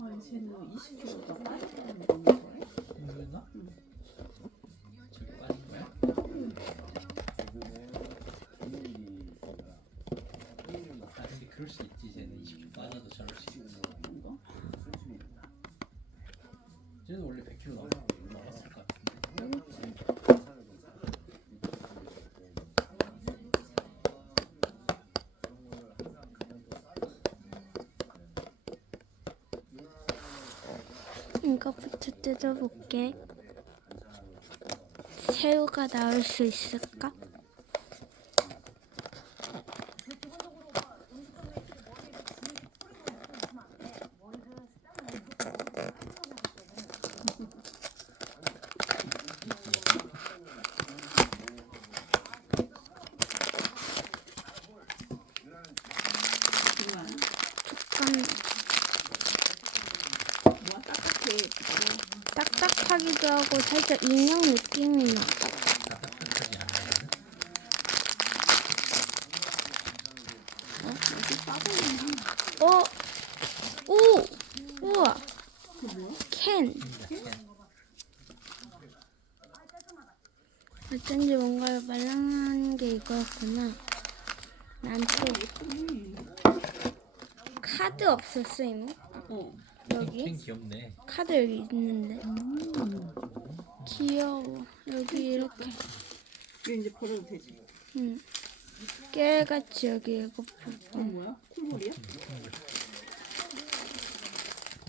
20kg 나 이거였나? 저기 빠진 거야? 아 근데 그럴 수 있지 쟤는 20kg 빠져도 저럴 수 있어 이거? 쟤는 원래 100kg 넘- 넘었을 것 같은데 이거부터 뜯어볼게. 새우가 나올 수 있을까 약간 뭐야 딱딱해 딱딱하기도 하고 살짝 인형 느낌이 나. 어? 어? 오! 우와! 캔! 어쩐지 뭔가 말랑한 게 이거였구나. 난 또 카드 없었어, 이모? 어캔 여기? 귀엽네 카드 여기 있는데. 음. 귀여워. 여기 이렇게. 이거 이제 버려도 되지 응. 깨같이 여기 이거 이거 봐봐. 뭐야? 콧물이야?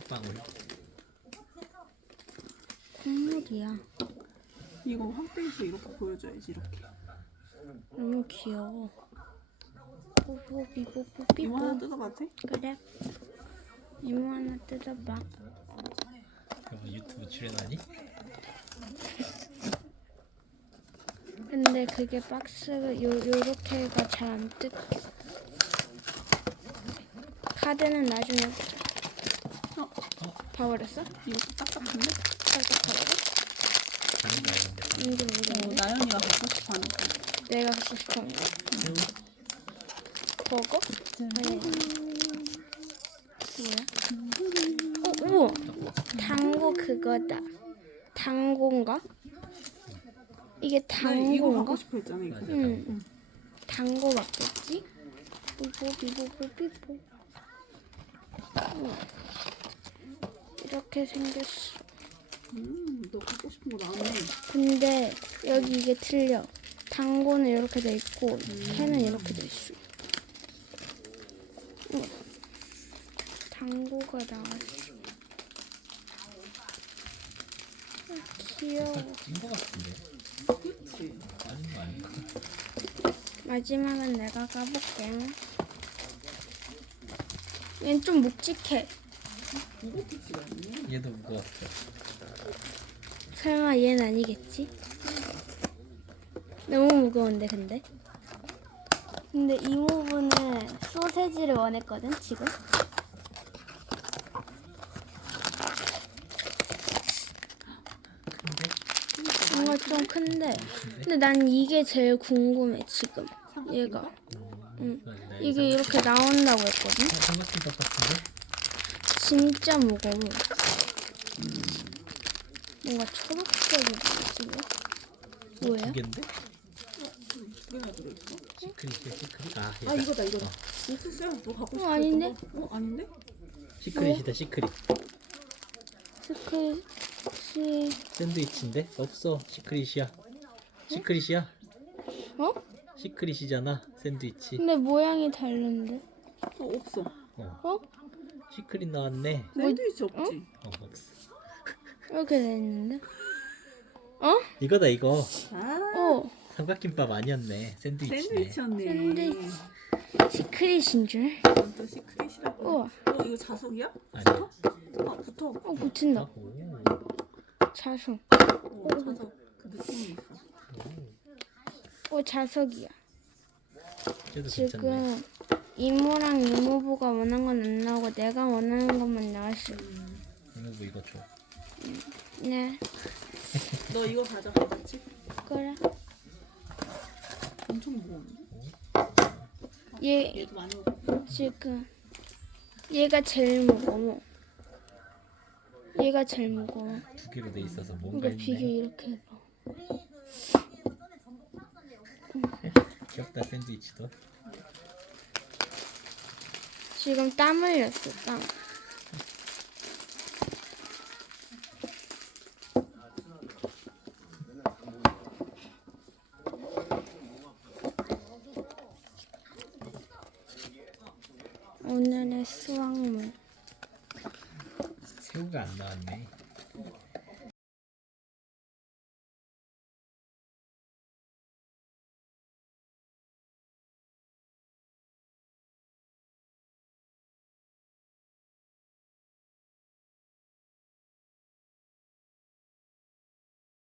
콧방울 콧물이야. 이거 확대해서 이렇게 보여줘야지 이렇게 너무 귀여워. 뽀뽀 비뽀뽀 이거 하나. 뜯어봐도 돼? 그래. 이모 하나 뜯어봐. 그럼 유튜브 출연하니? 근데 그게 박스가 요, 요렇게가 잘 안 뜯. 카드는 나중에 어? 봐버렸어? 이것도 딱딱한데? 딱딱하다고? 아닌 거 아닌데 뭔지 어 모르겠네. 나연이가 갖고 싶어 하니까 내가 갖고 싶은 거. 버거? 아니. 뭐야? 어, 우와. 당고 그거다. 당고인가? 이게 나 이거 당고인가? 갖고 싶어 했잖아 이거 응. 당고 맞겠지? 뽀뽀 비뽀뽀 삐뽀. 우와. 이렇게 생겼어. 음 너 갖고 싶은 거 나왔네 근데 여기 이게 틀려. 당고는 이렇게 돼 있고 캔은 이렇게 돼 있어. 우와. 당고가 나왔어. 아, 귀여워. 찐거 같은데 그치? 아닌 거 아닌가? 마지막은 내가 가볼게. 얘는 좀 묵직해. 얘도 무거웠어 설마 얘는 아니겠지? 너무 무거운데 근데? 근데 이모부는 소세지를 원했거든 지금? 뭔가 좀 큰데 근데 난 이게 제일 궁금해 지금 얘가 응. 이게 이렇게 나온다고 했거든? 삼각김밥 같은데? 진짜 무거워 뭔가 초록색이 이거? 뭐예요? 시크릿이야 시크릿 아 아 얘다 이거다 이거다 옥수수야 너 갖고 싶어 어, 아닌데? 어? 시크릿이다 시크릿 스크 시 샌드위치인데? 없어. 시크릿이야. 시크릿이야? 어? 시크릿이잖아 샌드위치. 근데 모양이 다른데? 어 없어. 어. 어? 시크릿 나왔네. 샌드위치 없지? 어? 없어. 이렇게 돼 있는데? 어? 이거다 이거. 아. 어. 삼각김밥 아니었네. 샌드위치네. 샌드위치였네. 샌드위치. 시크릿인 줄? 또 시크릿이라고 우와. 어 이거 자석이야? 아니 아 붙어? 어 붙인다. 오, 자석. 어 자석. 그 느낌이 있어. 어 자석이야. 쟤도 괜찮네. 지금 이모랑 이모부가 원한 건안 나오고 내가 원하는 것만 나왔어. 이거 뭐 이거 줘. 네. 너 이거 가져가 같이? 그래. 엄청 무거운데? 얘 얘도 많이 먹어. 지금 얘가 제일 무거워 얘가 제일 무거워. 두 개로 돼 있어서 뭔가 이거 비교 있네. 이렇게 해서. 귀엽다 샌드위치도. 지금 땀 흘렸어, 땀. 오늘의 수확물. 새우가 안 나왔네.